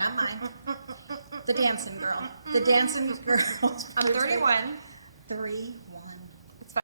not mine. The dancing girl. The dancing girl. I'm 31. 31. It's fine.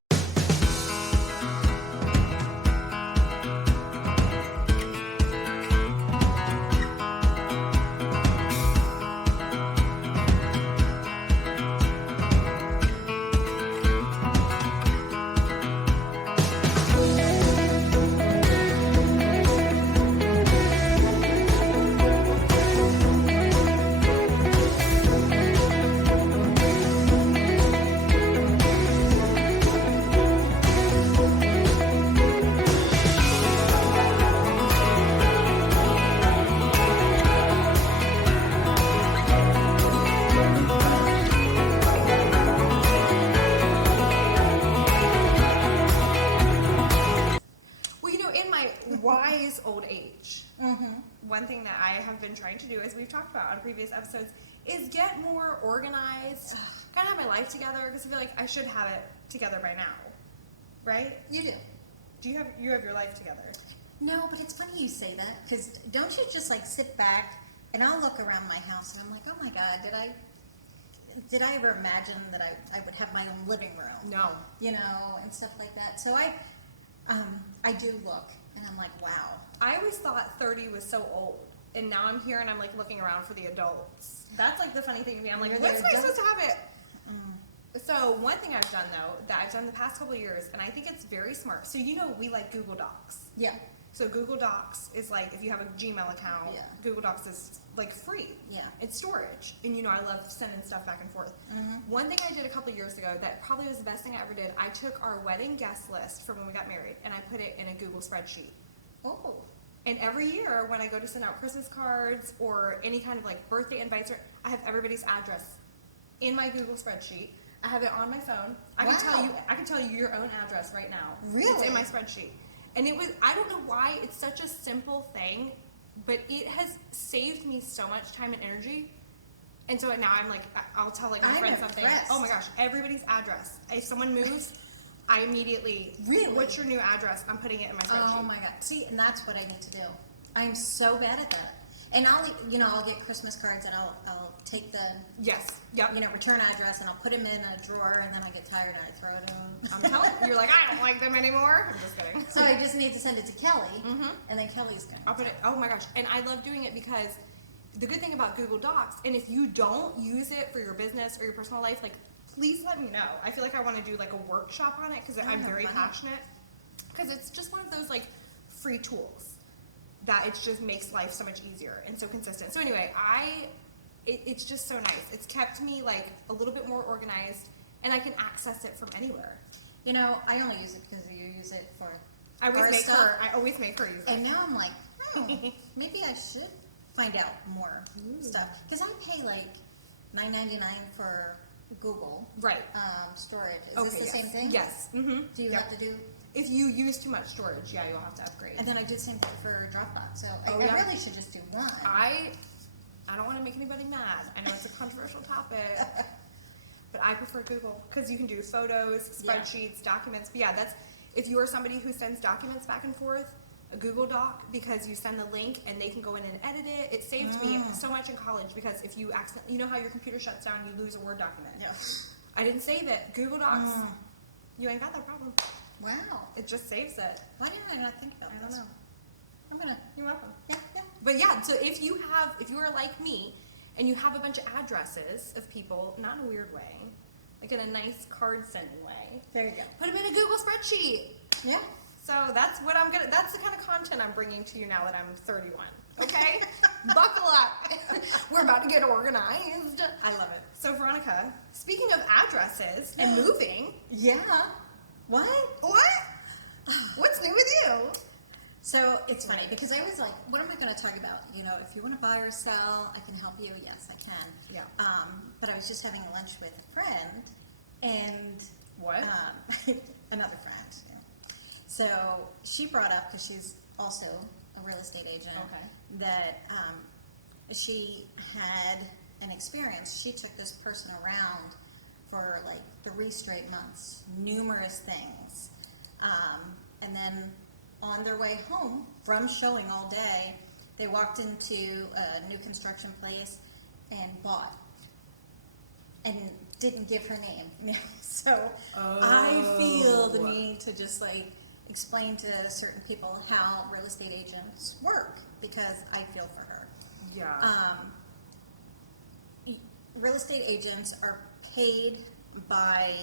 Wise old age. One thing that I have been trying to do, as we've talked about on previous episodes, is get more organized, kind of have my life together, because I feel like I should have it together by now, right? You do. Do you have your life together? No, but it's funny you say that, because don't you just like sit back and I'll look around my house and I'm like, oh my God, did I ever imagine that I would have my own living room? No. You know, and stuff like that. So I do look and I'm like, wow. I always thought 30 was so old, and now I'm here and I'm like looking around for the adults. That's like the funny thing to me. I'm like, when's am I supposed to have it? So one thing I've done though, that I've done the past couple of years, and I think it's very smart. So you know we like Google Docs. Yeah. So Google Docs is like, if you have a Gmail account, Google Docs is like free. Yeah. It's storage. And you know, I love sending stuff back and forth. One thing I did a couple of years ago that probably was the best thing I ever did, I took our wedding guest list from when we got married and I put it in a Google spreadsheet. Oh. And every year when I go to send out Christmas cards or any kind of like birthday invites, I have everybody's address in my Google spreadsheet. I have it on my phone. I can tell you your own address right now. Really? It's in my spreadsheet. And it was, I don't know why it's such a simple thing, but it has saved me so much time and energy. And so now I'm like, I'll tell like my friends something. Oh my gosh, everybody's address. If someone moves, I immediately, what's your new address? I'm putting it in my spreadsheet. Oh my God. See, and that's what I need to do. I'm so bad at that. And I'll get Christmas cards and I'll take the return address and I'll put them in a drawer and then I get tired and I throw it in. I'm telling you, you're like, I don't like them anymore. I'm just kidding. So I just need to send it to Kelly and then Kelly's gonna. I'll put it. Oh my gosh, and I love doing it because the good thing about Google Docs, and if you don't use it for your business or your personal life, like please let me know. I feel like I want to do like a workshop on it because I'm very passionate. Because it's just one of those like free tools that it just makes life so much easier and so consistent. So anyway, it's just so nice. It's kept me like a little bit more organized, and I can access it from anywhere. You know, I only use it because you use it for. I always make her use it. And now I'm like, maybe I should find out more stuff because I pay like $9.99 for Google storage. Is this the same thing? Yes. Do you have to do? If you use too much storage, you'll have to upgrade. And then I do the same thing for Dropbox. So I really should just do one. I don't want to make anybody mad. I know it's a controversial topic, but I prefer Google because you can do photos, spreadsheets, documents. But yeah, that's if you are somebody who sends documents back and forth, a Google Doc, because you send the link and they can go in and edit it. It saved me so much in college because if you accidentally, you know how your computer shuts down, you lose a Word document. Yeah. I didn't save it. Google Docs, you ain't got that problem. Wow. It just saves it. Why didn't I not think about this? I don't know. You're welcome. Yeah. But yeah, so if you are like me and you have a bunch of addresses of people, not in a weird way, like in a nice card sending way. There you go. Put them in a Google spreadsheet. Yeah. So that's what that's the kind of content I'm bringing to you now that I'm 31. Okay? Buckle up. We're about to get organized. I love it. So Veronica, speaking of addresses and moving. Yeah. What? What's new with you? So it's funny because I was like, what am I going to talk about? You know, if you want to buy or sell, I can help you. Yes, I can. Yeah. But I was just having lunch with a friend and another friend. Yeah. So she brought up, because she's also a real estate agent, that she had an experience. She took this person around for like 3 straight months, numerous things. And then on their way home from showing all day, They walked into a new construction place and bought, and didn't give her name. So I feel the need to just like explain to certain people how real estate agents work, because I feel for her. Yeah. Real estate agents are paid by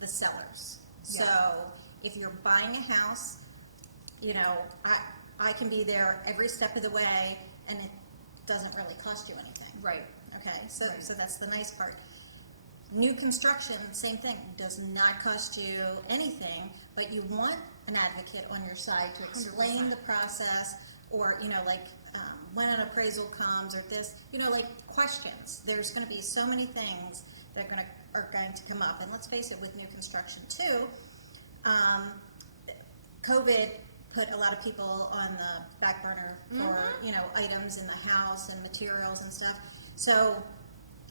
the sellers. Yeah. So if you're buying a house, you know, I can be there every step of the way, and it doesn't really cost you anything. Right. Okay, so Right. so that's the nice part. New construction, same thing, does not cost you anything, but you want an advocate on your side to explain 100%. the process, or, you know, like, when an appraisal comes, or this, you know, like, questions. There's gonna be so many things that are going to come up, and let's face it, with new construction too, COVID put a lot of people on the back burner for, you know, items in the house and materials and stuff. So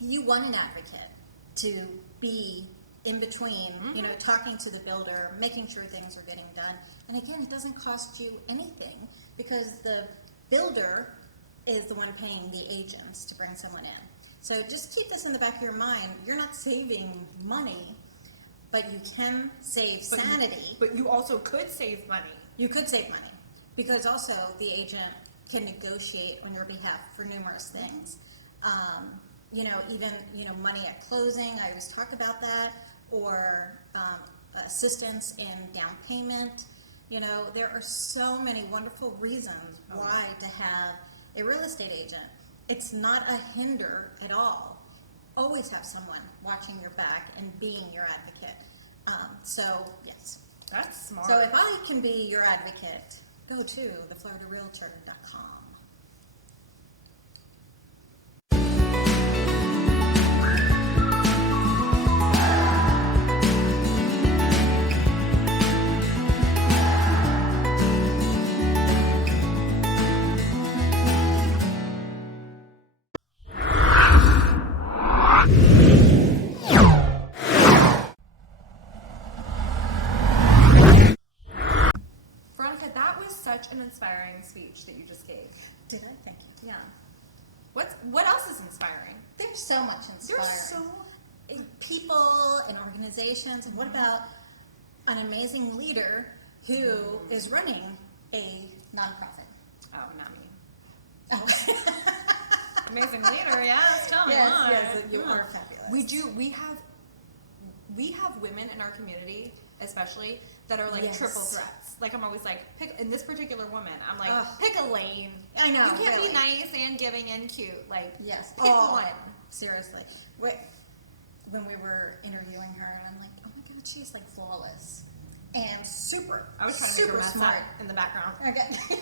you want an advocate to be in between, you know, talking to the builder, making sure things are getting done. And again, it doesn't cost you anything, because the builder is the one paying the agents to bring someone in. So just keep this in the back of your mind. You're not saving money, but you can save sanity. But you also could save money. You could save money, because also the agent can negotiate on your behalf for numerous things. You know, even, you know, money at closing, I always talk about that, or assistance in down payment. You know, there are so many wonderful reasons why to have a real estate agent. It's not a hinder at all. Always have someone watching your back and being your advocate. So, yes. That's smart. So if I can be your advocate, go to thefloridarealtor.com. Veronica, that was such an inspiring speech that you just gave. Did I? Thank you. Yeah. What else is inspiring? There's so much inspiring. There's so people and organizations. And what about an amazing leader who is running a nonprofit? Oh, not me. Oh. Amazing leader, yes. Tell me Yes, why. yes, you are fabulous. We do. We have women in our community, especially, that are like Yes. triple threats. Like, I'm always like, pick, in this particular woman, I'm like, Ugh. pick a lane. I know, You can't really. be nice and giving and cute. Like, Yes. pick Oh, one. Seriously. When we were interviewing her, and I'm like, oh my God, she's like flawless and super, I was trying to make her super mess smart. up in the background. Okay.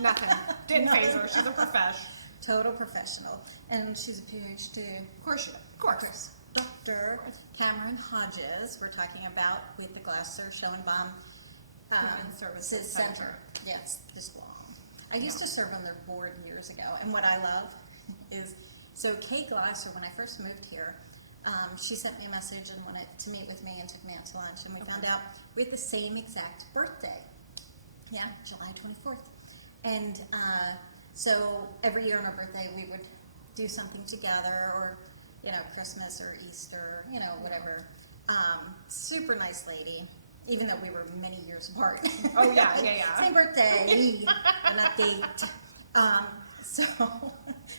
Nothing. Didn't phase her. Nothing. She's a profesh. Total professional. And she's a PhD. Of course. Dr. Kameron Hodges, we're talking about with the Glasser Schoenbaum Human Services Center. Yes, this long. I used to serve on their board years ago, and what I love is, so Kay Glasser, when I first moved here, she sent me a message and wanted to meet with me and took me out to lunch, and we found out we had the same exact birthday. Yeah, July 24th. And so every year on our birthday, we would do something together, or, you know, Christmas or Easter, you know, whatever. Super nice lady, even though we were many years apart. Oh, yeah. Same birthday, and that date. So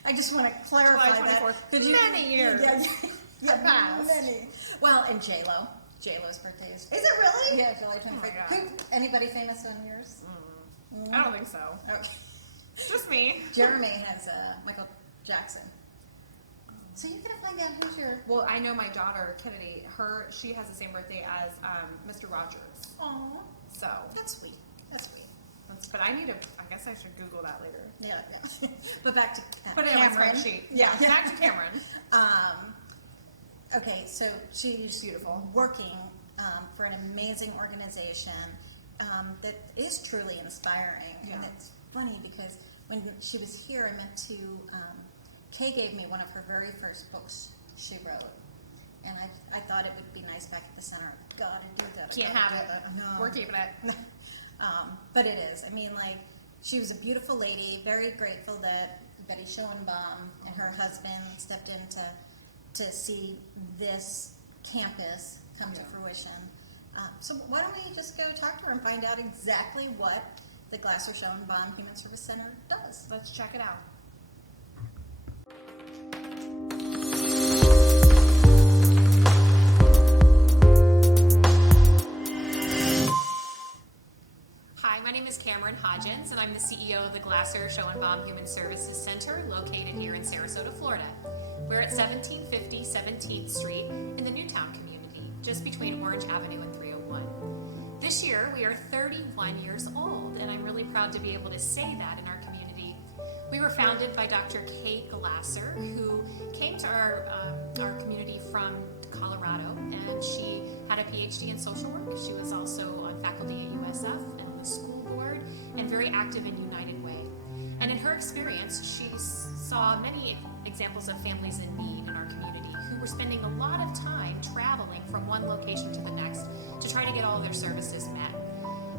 I just want to clarify July that. 24th. Did you- Many years. Yeah, Past. many. Well, and J-Lo. J-Lo's birthday is... Is it really? Yeah, July 25th. God. Who? Anybody famous on yours? I don't think so. Okay. Just me. Jeremy has Michael Jackson. So you gotta find out who's your... Well, I know my daughter, Kennedy, she has the same birthday as Mr. Rogers. Aw, So, that's sweet. That's sweet. but I guess I should Google that later. Yeah. But back to Put it in my Kameron. spreadsheet. Yeah, back to Kameron. Okay, so she's Beautiful. working for an amazing organization that is truly inspiring. Yeah. And it's funny because when she was here, I meant to, Kay gave me one of her very first books she wrote. And I thought it would be nice back at the center. I've got to do that. Can't have it. No. We're keeping it. But it is. I mean, like, she was a beautiful lady, very grateful that Betty Schoenbaum and her husband stepped in to see this campus come to fruition. So why don't we just go talk to her and find out exactly what the Glasser Schoenbaum Human Service Center does. Let's check it out. Hi, my name is Kameron Hodges, and I'm the CEO of the Glasser Schoenbaum Human Services Center located here in Sarasota, Florida. We're at 1750 17th Street in the Newtown community, just between Orange Avenue and 301. This year, we are 31 years old, and I'm really proud to be able to say that in our community. We were founded by Dr. Kate Glasser, who came to our community from Colorado, and she had a PhD in social work. She was also on faculty at USF and on the school board, and very active in United Way. And in her experience, she saw many examples of families in need in our community who were spending a lot of time traveling from one location to the next to try to get all of their services met.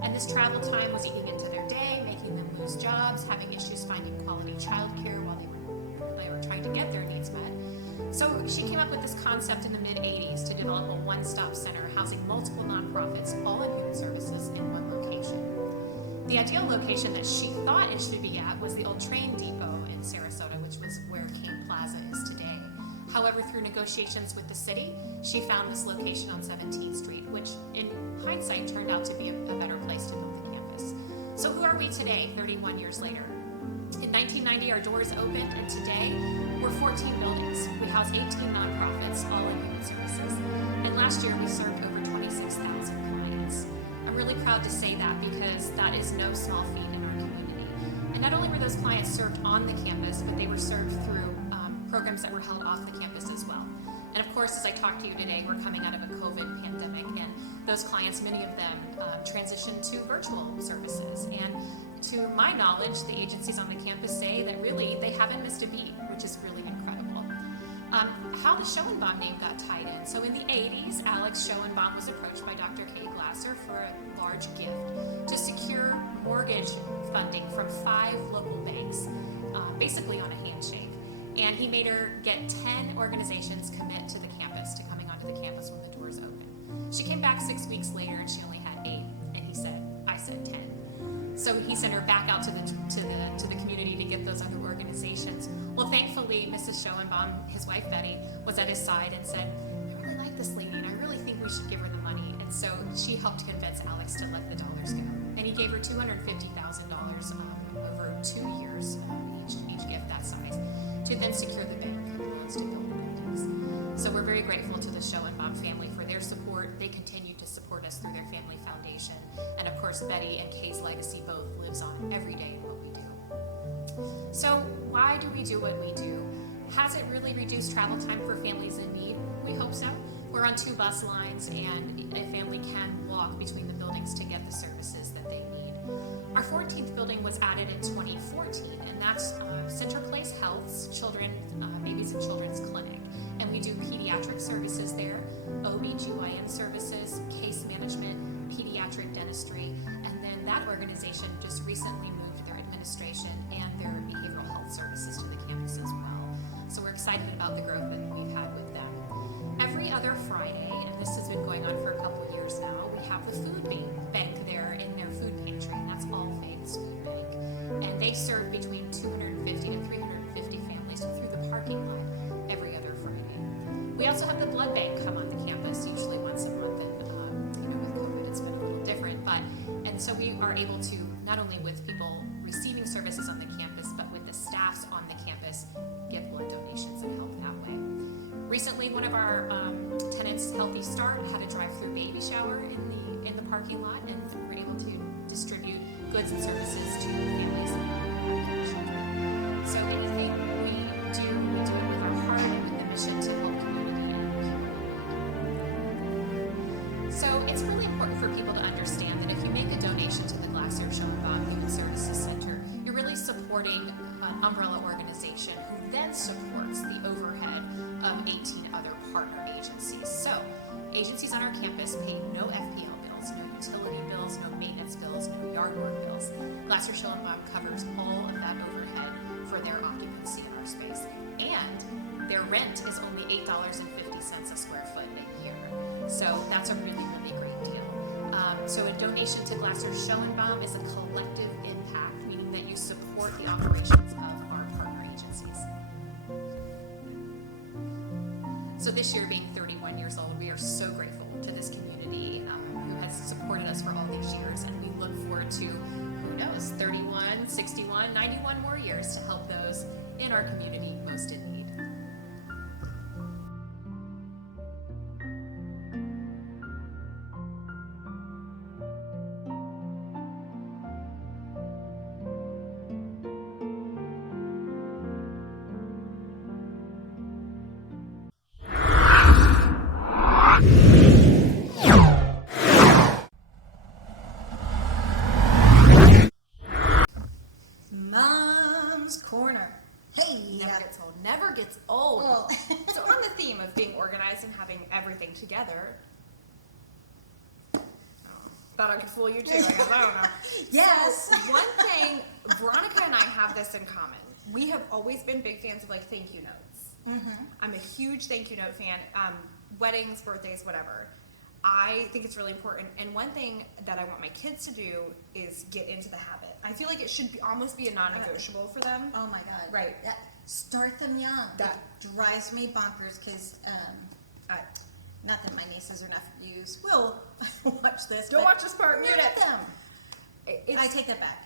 And this travel time was eating into their day, making them lose jobs, having issues finding quality childcare while they were trying to get their needs met. So she came up with this concept in the mid-'80s to develop a one-stop center housing multiple nonprofits, all in human services, in one location. The ideal location that she thought it should be at was the old train depot in Sarasota, which was where King Plaza is today. However, through negotiations with the city, she found this location on 17th Street, which in hindsight turned out to be a better place to build the campus. So who are we today, 31 years later? In 1990, our doors opened, and today we're 14 buildings. We house 18 nonprofits, all in human services. And last year, we served over 26,000 clients. I'm really proud to say that because that is no small feat in our community. And not only were those clients served on the campus, but they were served through programs that were held off the campus as well. And of course, as I talk to you today, we're coming out of a COVID pandemic, and those clients, many of them, transitioned to virtual services. And to my knowledge, the agencies on the campus say that really they haven't missed a beat, which is really incredible. How the Schoenbaum name got tied in. So in the 80s, Alex Schoenbaum was approached by Dr. Kate Glasser for a large gift to secure mortgage funding from 5 local banks, basically on a handshake. And he made her get 10 organizations commit to the campus, to coming onto the campus when the doors open. She came back 6 weeks later and she only had 8, and he said, I said 10. So he sent her back out to the community to get those other organizations. Well, thankfully, Mrs. Schoenbaum, his wife Betty, was at his side and said, I really like this lady, and I really think we should give her the money. And so she helped convince Alex to let the dollars go. And he gave her $250,000 over 2 years, each gift that size, to then secure the bank loans to build the buildings. So we're very grateful to the Schoenbaum family for their support. They continue to support us through their family foundation. And of course, Betty and Kay's legacy both lives on every day in what we do. So why do we do what we do? Has it really reduced travel time for families in need? We hope so. We're on 2 bus lines, and a family can walk between the buildings to get the services that they need. Our 14th building was added in 2014, and that's Center Place Health's Babies and Children's Clinic. And we do pediatric services there, OB/GYN services, case management, pediatric dentistry, and then that organization just recently moved their administration and their behavioral health services to the campus as well. So we're excited about the growth that we've had with them. Every other Friday, and this has been going on for a couple of years now, we have the food bank there in their food pantry, and that's All Faiths Food Bank. And they serve between 250 to 350 families through the parking lot every other Friday. We also have the blood bank come on the campus, usually once a month, and with COVID it's been a little different, and so we are able to, not only with people receiving services on the campus, but with the staffs on the campus, give blood donations and help that way. Recently, one of our tenants, Healthy Start, had a drive-through baby shower in the parking lot, and we were able to distribute goods and services to families and children. So anything we do it with our heart and with the mission to help community and people. So it's really important for people to understand that if you make a donation to the Glasser Schoenbaum Human Services Center, you're really supporting an umbrella organization who then supports the overhead of 18 other partner agencies. So agencies on our campus pay no FPL bills, no utility bills, no maintenance bills, no yard work bills. Glasser Schoenbaum covers rent is only $8.50 a square foot a year. So that's a really, really great deal. So a donation to Glasser Schoenbaum is a collective impact, meaning that you support the operations of our partner agencies. So this year being 31 years old, we are so grateful to this community who has supported us for all these years, and we look forward to, who knows, 31, 61, 91 more years to help those in our community most in need. Mom's Corner. Hey! Never gets old. Well. So on the theme of being organized and having everything together, thought I could fool you too. I don't know. Yes. So one thing, Veronica and I have this in common. We have always been big fans of like thank you notes. Mm-hmm. I'm a huge thank you note fan. Weddings, birthdays, whatever. I think it's really important. And one thing that I want my kids to do is get into the habit. I feel like it should almost be a non-negotiable for them. Oh my God. Right. Yeah. Start them young. That drives me bonkers because, not that my nieces or nephews will watch this. Don't but watch this part. Mute none it. of them. It's- I take that back.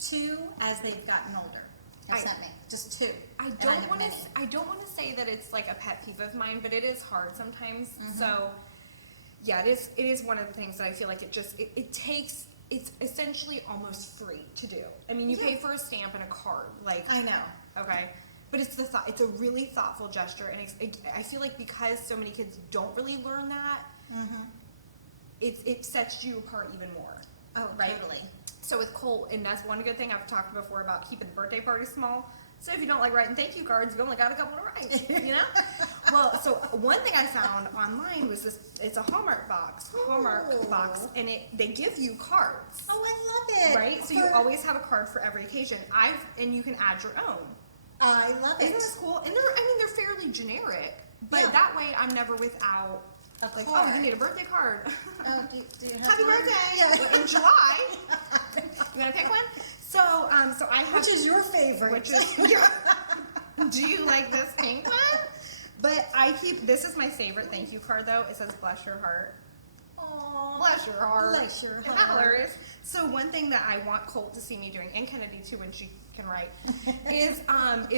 2 as they've gotten older. That's not me. Just 2. I And don't have want to. many. I don't want to say that it's like a pet peeve of mine, but it is hard sometimes. Mm-hmm. So, yeah, it is one of the things that I feel like it takes. It's essentially almost free to do. I mean, you pay for a stamp and a card, like I know. okay, but it's the thought. It's a really thoughtful gesture, and I feel like because so many kids don't really learn that, Mm-hmm. it sets you apart even more. Oh, Right. totally. So with Colt, and that's one good thing I've talked before about keeping the birthday party small. So if you don't like writing thank you cards, you've only got a couple to write, you know? Well, so one thing I found online was this, it's a Hallmark box, Ooh. and they give you cards, Oh, I love it. right? So you always have a card for every occasion. And you can add your own. I love it. Isn't this cool? And they're fairly generic, but Yeah. that way I'm never without, A like, card. oh, you need a birthday card. Oh, do you have Happy one? birthday! Yeah. In July. You want to pick one? So I have. Which is your favorite? Which is do you like this pink one? But this is my favorite thank you card though. It says bless your heart. Aw. Bless your heart. Bless your Isn't that heart. hilarious? So one thing that I want Colt to see me doing, and Kennedy too when she can write, is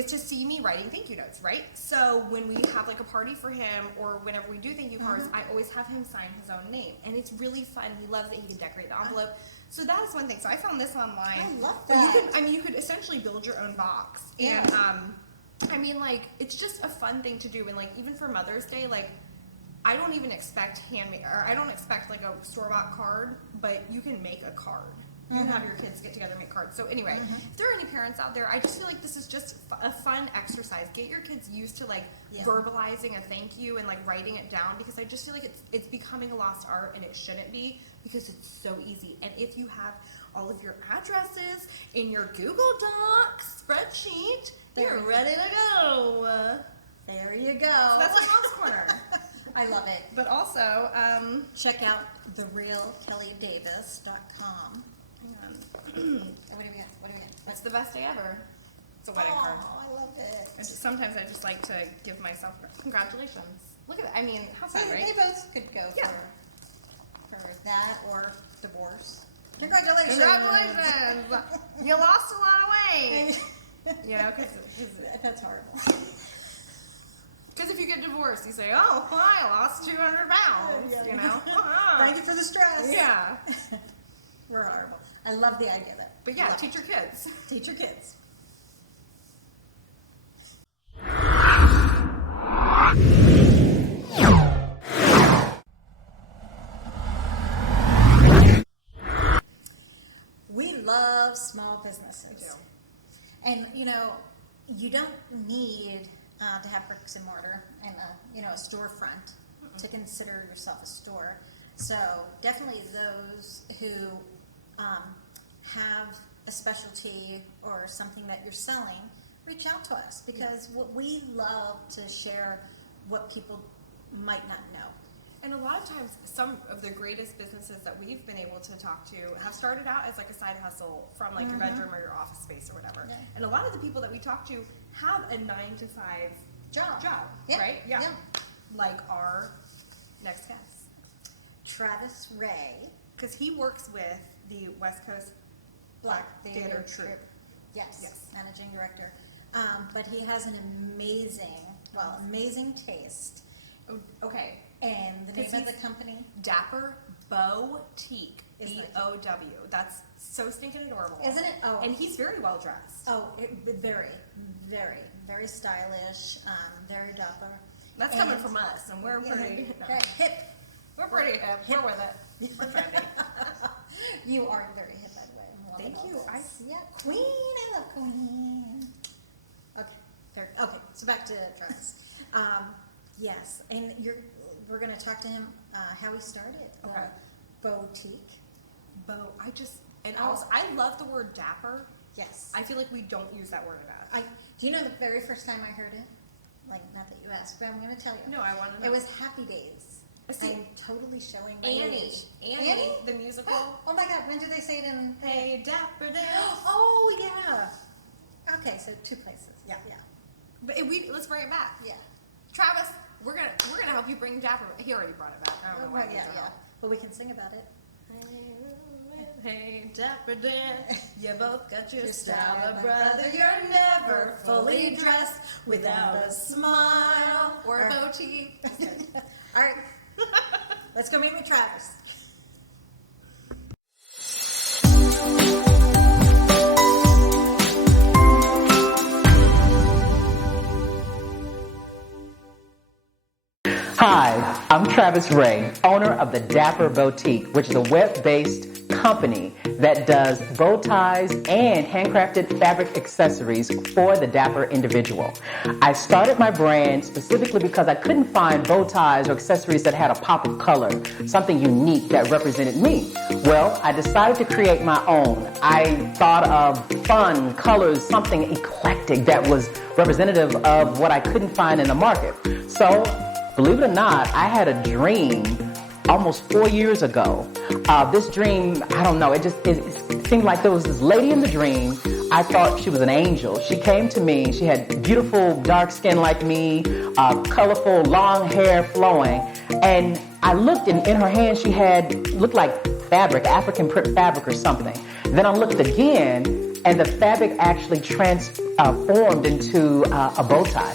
to see me writing thank you notes, right? So when we have like a party for him or whenever we do thank you cards, I always have him sign his own name. And it's really fun. He loves that he can decorate the envelope. So that is one thing. So I found this online. I love Where that. you could essentially build your own box. Yeah. And I mean, like, it's just a fun thing to do. And like, even for Mother's Day, like, I don't even expect I don't expect like a store-bought card, but you can make a card. You can have your kids get together and make cards. So anyway, if there are any parents out there, I just feel like this is just a fun exercise. Get your kids used to like verbalizing a thank you and like writing it down, because I just feel like it's becoming a lost art, and it shouldn't be, because it's so easy. And if you have all of your addresses in your Google Docs spreadsheet, you're ready to go. There you go. So that's my mom's corner. I love it. But also, Check out therealkellydavis.com. hang on. What do we got? What do we got? It's the best day ever. It's a wedding card. Oh, I love it. Sometimes I just like to give myself congratulations. Look at that. I mean, how fun, See, right? they both could go Yeah. for that or divorce. Congratulations. Congratulations! You lost a lot of weight. You know, because That's horrible. if you get divorced, you say, "Oh, well, I lost 200 pounds." Yeah. You know. Thank you for the stress. Yeah. We're horrible. I love the idea of it. But yeah, Love teach it. your kids. Teach your kids. We love small businesses. We do. And you don't need to have bricks and mortar and a storefront to consider yourself a store. So definitely those who have a specialty or something that you're selling, reach out to us, because we love to share what people might not know. And a lot of times, some of the greatest businesses that we've been able to talk to have started out as like a side hustle from like your bedroom or your office space or whatever. Yeah. And a lot of the people that we talk to have a 9-to-5 job, Yeah. right? Yeah. Yeah. Like our next guest. Travis Ray. Because he works with the West Coast Black Theater Troupe. Yes, managing director. But he has an amazing taste. Okay. And the name of the company? Dapper Bowtique. Is B-O-W. That's so stinking adorable. Isn't it? Oh. And he's very well dressed. Oh, very, very, very stylish, very dapper. That's coming from us, and we're pretty very hip. We're pretty hip. We're with it. We're trendy. You are very hip, by the way. Thank you. Yeah, Queen. I love Queen. Okay, so back to Travis. Yes, and we're going to talk to him how he started. Okay. Bowtique. I love the word dapper. Yes. I feel like we don't use that word enough. Do you know the very first time I heard it? Like, not that you asked, but I'm going to tell you. No, I want to know. It was Happy Days. See, I'm totally showing my Annie. age. Annie, the musical. Oh my God, when did they say it in? Hey, Dapper Dance. Oh, yeah. Okay, so 2 places. Yeah. But let's bring it back. Yeah. Travis, we're gonna help you bring Dapper. He already brought it back. I don't know why. Yeah. But we can sing about it. Hey, Dapper Dan, you both got your style, but brother, you're never fully dressed without a smile or a boutique. All right, let's go meet with Travis. Hi, I'm Travis Ray, owner of the Dapper Boutique, which is a web-based company that does bow ties and handcrafted fabric accessories for the Dapper individual. I started my brand specifically because I couldn't find bow ties or accessories that had a pop of color, something unique that represented me. Well, I decided to create my own. I thought of fun colors, something eclectic that was representative of what I couldn't find in the market. So, believe it or not, I had a dream almost 4 years ago. This dream, I don't know, it seemed like there was this lady in the dream. I thought she was an angel. She came to me. She had beautiful dark skin like me, colorful long hair flowing. And I looked, and in her hand she looked like fabric, African print fabric or something. Then I looked again, and the fabric actually transformed into a bow tie.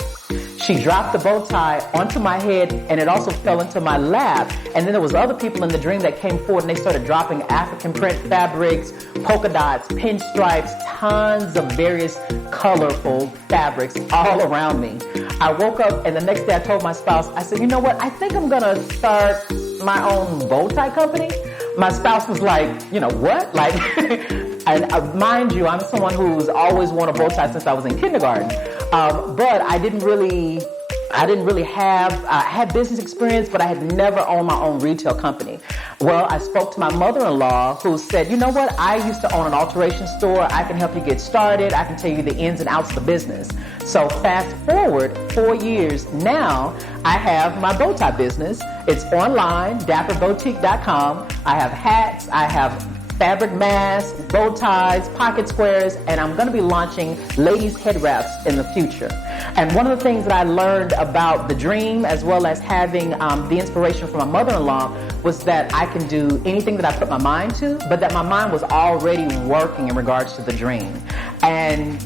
She dropped the bow tie onto my head, and it also fell into my lap. And then there was other people in the dream that came forward, and they started dropping African print fabrics, polka dots, pinstripes, tons of various colorful fabrics all around me. I woke up, and the next day I told my spouse, I said, you know what? I think I'm going to start my own bow tie company. My spouse was like, you know, what? Like, and mind you, I'm someone who's always worn a bow tie since I was in kindergarten. But I didn't really have, I had business experience, but I had never owned my own retail company. Well, I spoke to my mother-in-law who said, you know what? I used to own an alteration store. I can help you get started. I can tell you the ins and outs of the business. So fast forward 4 years now, I have my bow tie business. It's online, dapperboutique.com. I have hats. I have fabric masks, bow ties, pocket squares, and I'm going to be launching ladies' head wraps in the future. And one of the things that I learned about the dream, as well as having the inspiration from my mother-in-law, was that I can do anything that I put my mind to, but that my mind was already working in regards to the dream. And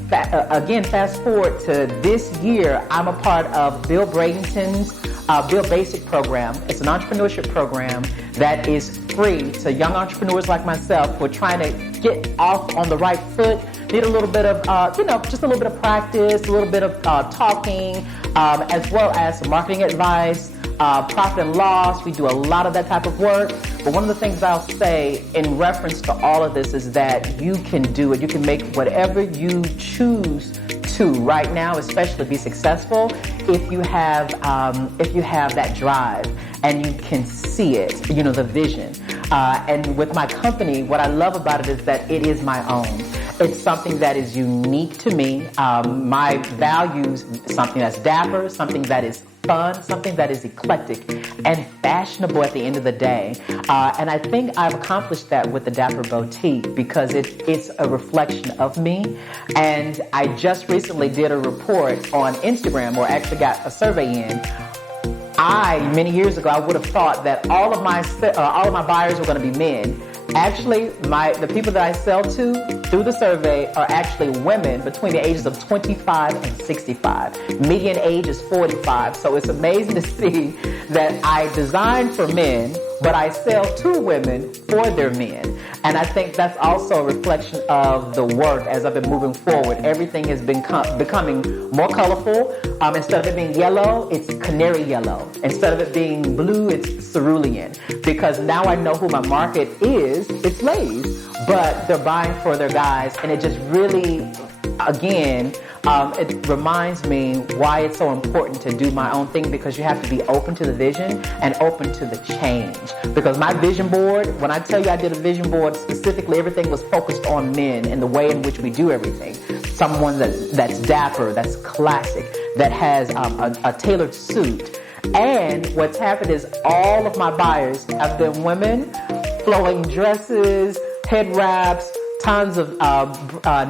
again, fast forward to this year, I'm a part of Bill Bradenton's Build Basic program. It's an entrepreneurship program that is free to young entrepreneurs like myself who are trying to get off on the right foot, need a little bit of, just a little bit of practice, a little bit of talking, as well as some marketing advice, profit and loss. We do a lot of that type of work. But one of the things I'll say in reference to all of this is that you can do it. You can make whatever you choose to right now, especially be successful if you have that drive and you can see it, the vision. And with my company, what I love about it is that it is my own. It's something that is unique to me. My values, something that's dapper, something that is fun, something that is eclectic and fashionable at the end of the day. And I think I've accomplished that with the Dapper Boutique because it's a reflection of me. And I just recently did a report on Instagram, or actually got a survey in. Many years ago, I would have thought that all of my buyers were going to be men. Actually, the people that I sell to through the survey are actually women between the ages of 25 and 65. Median age is 45. So it's amazing to see that I design for men, but I sell to women for their men. And I think that's also a reflection of the work as I've been moving forward. Everything has been becoming more colorful. Instead of it being yellow, it's canary yellow. Instead of it being blue, it's cerulean. Because now I know who my market is. It's ladies, but they're buying for their guys. And it just really, again, it reminds me why it's so important to do my own thing, because you have to be open to the vision and open to the change. Because my vision board, when I tell you I did a vision board specifically, everything was focused on men and the way in which we do everything. Someone that's dapper, that's classic, that has a tailored suit. And what's happened is all of my buyers have been women, flowing dresses, head wraps, tons of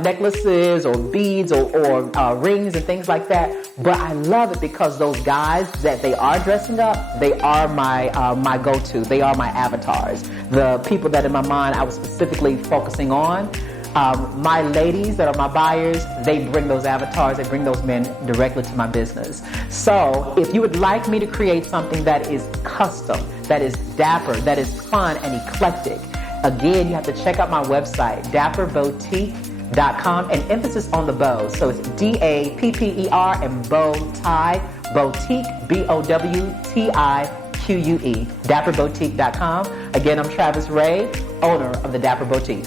necklaces or beads or rings and things like that. But I love it because those guys that they are dressing up, they are my go-to. They are my avatars. The people that in my mind I was specifically focusing on. My ladies that are my buyers, they bring those avatars, they bring those men directly to my business. So if you would like me to create something that is custom, that is dapper, that is fun and eclectic, again, you have to check out my website, dapperboutique.com, and emphasis on the bow. So it's DAPPER and bow tie, boutique, BOWTIQUE, dapperboutique.com. Again, I'm Travis Ray, owner of the Dapper Boutique.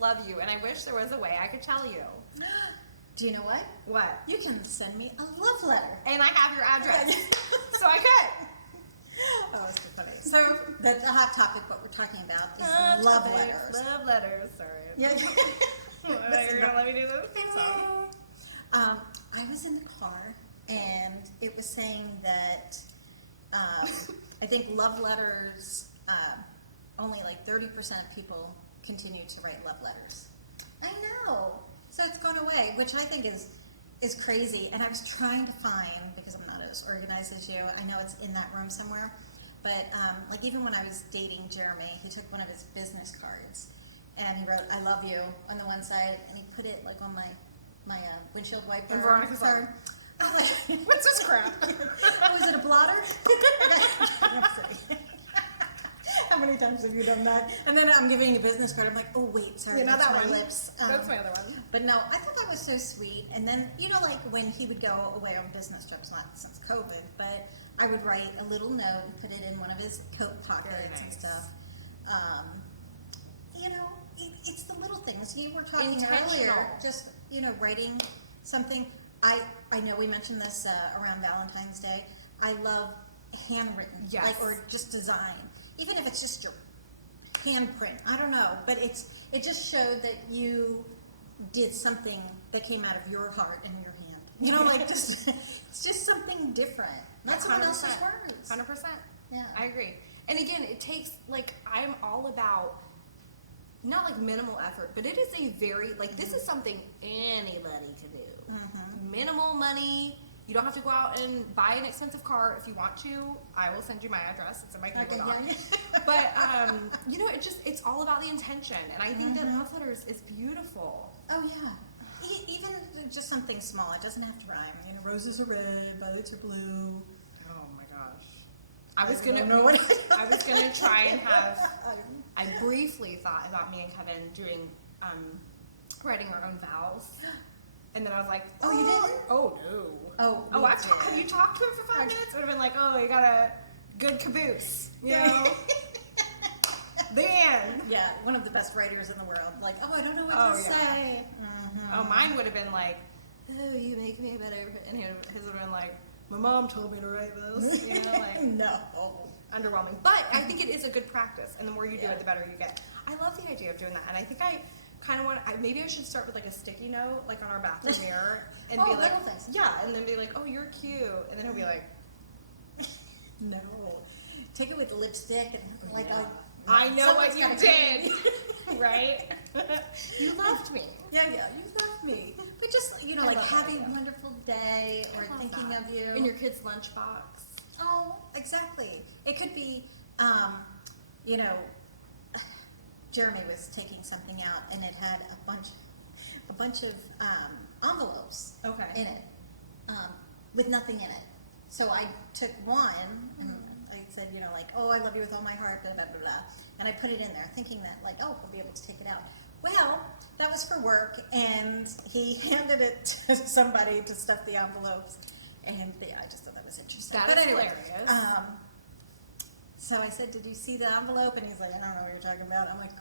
love you, and I wish there was a way I could tell you. Do you know what? What? You can send me a love letter. And I have your address. So I could. Oh, it's too funny. So the hot topic, what we're talking about, is love letters. Love letters. Sorry. Yeah. You're gonna let me do this? I was in the car, and it was saying that I think love letters, only like 30% of people continue to write love letters. I know. So it's gone away, which I think is crazy. And I was trying to find, because I'm not as organized as you, I know it's in that room somewhere, but like even when I was dating Jeremy, he took one of his business cards and he wrote, "I love you" on the one side, and he put it like on my windshield wiper. And Veronica's like, What's this crap? Oh, is it a blotter? How many times have you done that? And then I'm giving a business card. I'm like, oh wait, sorry, Yeah, not that's that my one. lips. That's my other one. But no, I thought that was so sweet. And then, you know, like when he would go away on business trips, not since COVID, but I would write a little note and put it in one of his coat pockets and nice. stuff. You know, it's the little things. You were talking Intentional. earlier, just, you know, writing something. I know we mentioned this around Valentine's Day. I love handwritten, Yes. like, or just design. Even if it's just your handprint, I don't know, but it just showed that you did something that came out of your heart and your hand. You know, like just it's just something different, not someone else's words. 100%. Yeah. I agree. And again, it takes, like, I'm all about, not like minimal effort, but it is a very, like, this is something anybody can do. Mm-hmm. Minimal money. You don't have to go out and buy an expensive car. If you want to, I will send you my address. It's in my Google Doc. Yeah. But, you know, it's all about the intention. And I think that love letters is beautiful. Oh yeah. Even just something small. It doesn't have to rhyme. You know, roses are red, violets are blue. Oh my gosh. I was don't gonna know what I was gonna try and have, I briefly thought about me and Kevin doing, writing our own vows. And then I was like, Oh, you didn't? Oh no. Oh, Oh, we have you talked to him for 5 minutes? It would have been like, oh, you got a good caboose, you know? The end. Yeah, one of the best writers in the world. Like, oh, I don't know what Oh, to yeah. say. Oh, mine would have been like, oh, you make me better. And his would have been like, my mom told me to write this. You know, like, No. underwhelming. But I think it is a good practice. And the more you do it, the better you get. I love the idea of doing that. And I think I kind of want, maybe I should start with like a sticky note, like on our bathroom mirror. And be like, little things. yeah. And then be like, oh, you're cute. And then he'll be like, No. Take it with lipstick and like I know what you someone's did. gotta Right? You loved me. Yeah, you love me. But just, you know, I like love that having a idea. wonderful day or I love thinking that. of you. In your kid's lunchbox. Oh, exactly. It could be, you know, Jeremy was taking something out and it had a bunch of envelopes Okay. in it with nothing in it. So I took one and I said, you know, like, oh, I love you with all my heart, blah, blah, blah, blah. And I put it in there thinking that, like, oh, we'll be able to take it out. Well, that was for work, and he handed it to somebody to stuff the envelopes. And yeah, I just thought that was interesting. That But is anyway, hilarious. so I said, did you see the envelope? And he's like, I don't know what you're talking about. I'm like,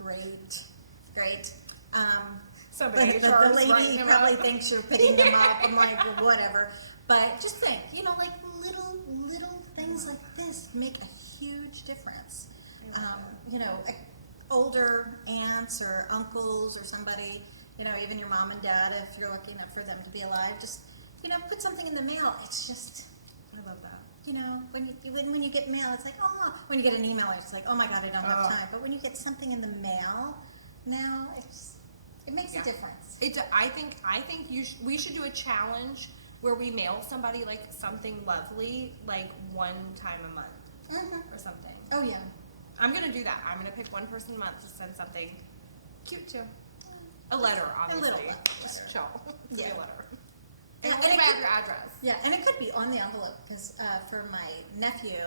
great. Somebody The HR is lady writing them probably up. thinks you're picking them up. I'm like, well, whatever. But just think, you know, like little things like this make a huge difference. You know, older aunts or uncles or somebody, you know, even your mom and dad, if you're lucky enough for them to be alive, just, you know, put something in the mail. It's just, I love that. you know, when you get mail, it's like, oh, when you get an email, it's like, oh my God, I don't have time. But when you get something in the mail, now it makes a difference. I think we should do a challenge where we mail somebody like something lovely, like one time a month or something. Oh yeah. I'm gonna do that. I'm gonna pick one person a month to send something cute to. A letter, obviously. letter. Just chill. It's Yeah. a letter. Yeah, And and we'll it add could- your address. Yeah, and it could be on the envelope because for my nephew,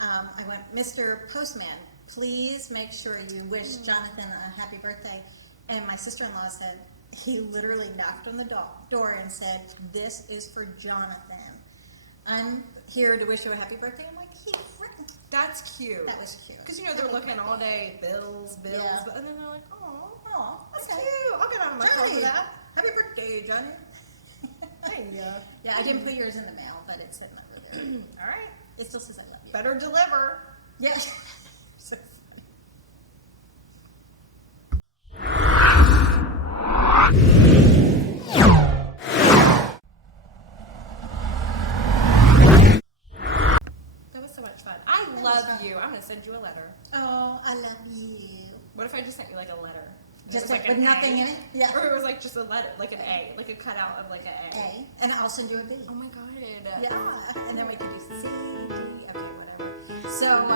I went, Mr. Postman, please make sure you wish Jonathan a happy birthday. And my sister-in-law said, he literally knocked on the door and said, this is for Jonathan. I'm here to wish you a happy birthday. I'm like, That's cute. that was cute. Because, you know, they're looking all day, bills, Yeah. and then they're like, oh, Oh, that's okay. cute. I'll get out of my car for Johnny, that. happy birthday, Johnny. Hey, Yeah, I didn't put yours in the mail, but it's sitting over there. all right. It still says I love you. Better deliver. Yeah. So funny. That was so much fun. I love you. I'm going to send you a letter. Oh, I love you. What if I just sent you like a letter? It Just was like an with nothing A. in it? Yeah. Or it was like just a letter, like an A, like a cutout of like an A. A, and I'll send you a B. Oh my god. Yeah, and then we can do C, D, okay, whatever. So,